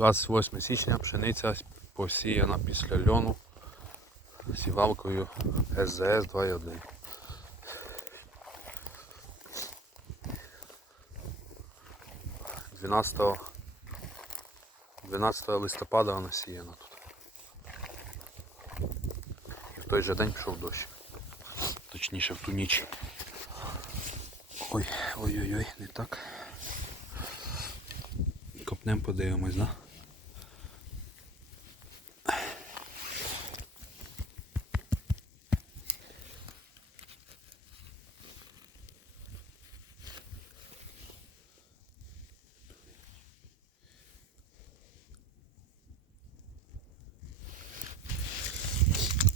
28 січня пшениця посіяна після льону сівалкою СЗС 2.1. Дванадцятого 12 листопада вона сіяна тут. І в той же день пішов дощ. Точніше в ту ніч. Ой, ой-ой-ой, не так. Копнем подивимось, да?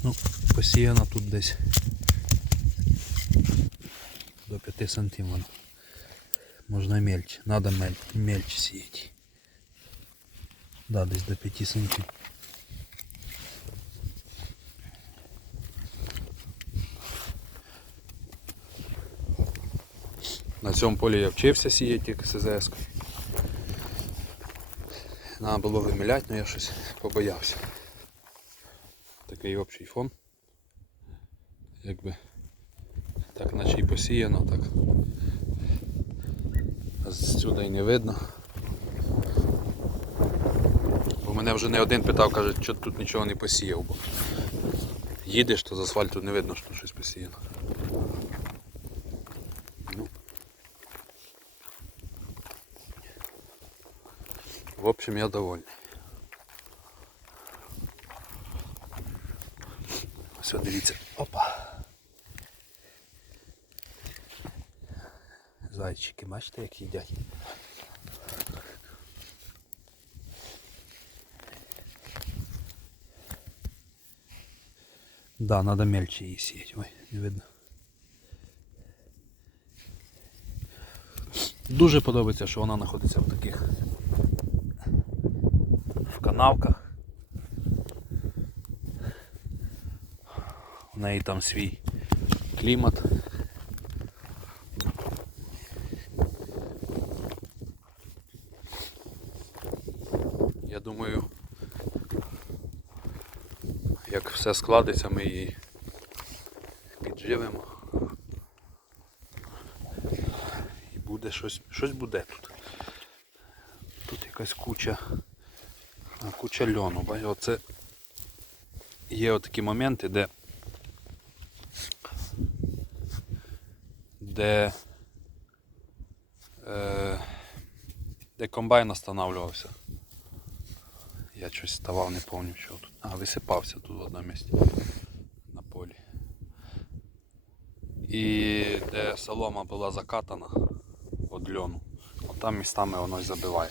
Ну, посіяна тут десь до 5 сантиметрів. Можна мельче. Надо мельче сіяти. Да, десь до 5 сантиметрів. На цьому полі я вчився сіяти тільки СЗС. Треба було виміляти, але я щось побоявся. Такий общий фон. Якби так наче і посіяно, так. А Зсюди й не видно. Бо мене вже не один питав, каже, що тут нічого не посіяв, бо їдеш, то з асфальту не видно, що щось посіяно. Ну. В общем, я довольний. Все, дивіться. Опа. Зайчики, бачите, як їдять. Да, надо мельче її сіяти. Ой, не видно. Дуже подобається, що вона знаходиться в таких в канавках. У неї там свій клімат. Я думаю, як все складеться, ми її підживемо. І буде щось, щось буде тут. Тут якась куча, куча льону. Оце є отакі моменти, де де, е, де комбайн останавливався. Я щось ставав, не пам'ятаю, що тут. А, висипався тут в одному місці на полі. І де солома була закатана від льону, от там містами воно й забиває.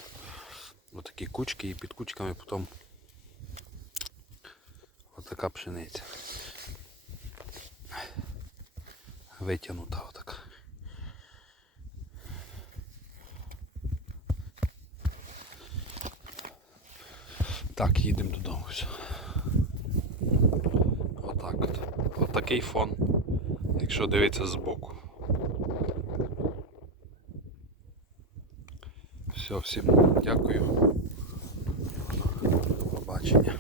Ось такі кучки і під кучками потім ось така пшениця. Витягнута отака. Так, їдемо додому. Все. Отак от. Отакий фон, якщо дивитися збоку. Все, всім дякую. До побачення.